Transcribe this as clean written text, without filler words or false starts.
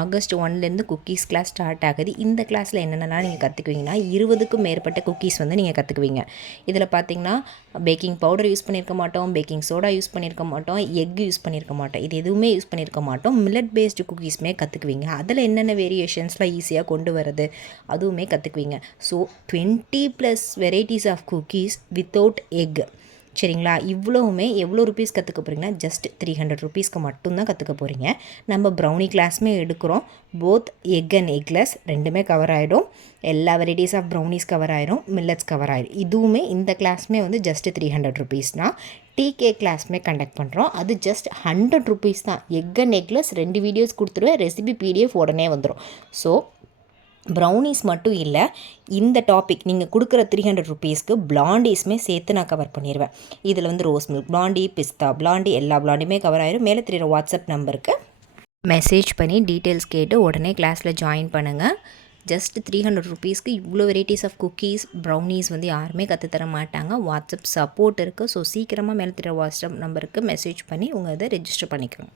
August 1லேருந்து cookies class start ஆகுது. இந்த கிளாஸில் என்னென்னலாம் நீங்கள் கற்றுக்குவீங்கன்னா 20க்கும் மேற்பட்ட குக்கீஸ் வந்து நீங்கள் கற்றுக்குவீங்க. இதில் பார்த்தீங்கன்னா பேக்கிங் பவுடர் யூஸ் பண்ணியிருக்க மாட்டோம், பேக்கிங் சோடா யூஸ் பண்ணியிருக்க மாட்டோம், எக் யூஸ் பண்ணியிருக்க மாட்டோம். இது எதுவுமே யூஸ் பண்ணியிருக்க மாட்டோம். மில்லட் பேஸ்டு குக்கீஸுமே கற்றுக்குவீங்க. அதில் என்னென்ன வேரியேஷன்ஸ்லாம் ஈஸியாக கொண்டு வரது அதுவுமே கற்றுக்குவீங்க. So 20+ varieties of cookies without egg. சரிங்களா? இவ்வளோவுமே எவ்வளோ ருபீஸ் கற்றுக்க போகிறீங்கன்னா ஜஸ்ட் 300 ருபீஸ்க்கு மட்டும்தான் கற்றுக்க போகிறீங்க. நம்ம ப்ரௌனி கிளாஸுமே எடுக்கிறோம். போத் எக் அண்ட் எக்லெஸ் ரெண்டுமே கவர் ஆகிடும். எல்லா வெரைட்டிஸ் ஆஃப் ப்ரௌனிஸ் கவர் ஆகிடும், மில்லட்ஸ் கவர் ஆகிடும். இதுவுமே இந்த கிளாஸுமே வந்து ஜஸ்ட் 300 ருபீஸ்னால் டீகே கிளாஸுமே கண்டக்ட் பண்ணுறோம். அது ஜஸ்ட் 100 ருபீஸ் தான். எக் அண்ட் எக்லெஸ் 2 வீடியோஸ் கொடுத்துருவேன். ரெசிபி பிடிஎஃப் உடனே வந்துடும். ஸோ ப்ரௌனிஸ் மட்டும் இல்லை, இந்த டாபிக் நீங்கள் கொடுக்குற 300 ருபீஸ்க்கு பிளாண்டீஸுமே சேர்த்து நான் கவர் பண்ணிடுவேன். இதில் வந்து ரோஸ் மில்க் பிளாண்டி, பிஸ்தா பிளாண்டி, எல்லா பிளாண்டியுமே கவர் ஆயிடும். மேலே தெரியுற வாட்ஸ்அப் நம்பருக்கு மெசேஜ் பண்ணி டீட்டெயில்ஸ் கேட்டு உடனே கிளாஸில் ஜாயின் பண்ணுங்கள். ஜஸ்ட் 300 ருபீஸ்க்கு இவ்வளோ வெரைட்டிஸ் ஆஃப் குக்கீஸ் ப்ரௌனிஸ் வந்து யாருமே கற்றுத்தர மாட்டாங்க. வாட்ஸ்அப் சப்போர்ட் இருக்குது. ஸோ சீக்கிரமாக மேலே தெரியுற வாட்ஸ்அப் நம்பருக்கு மெசேஜ் பண்ணி உங்கள் இதை ரெஜிஸ்டர் பண்ணிக்கோங்க.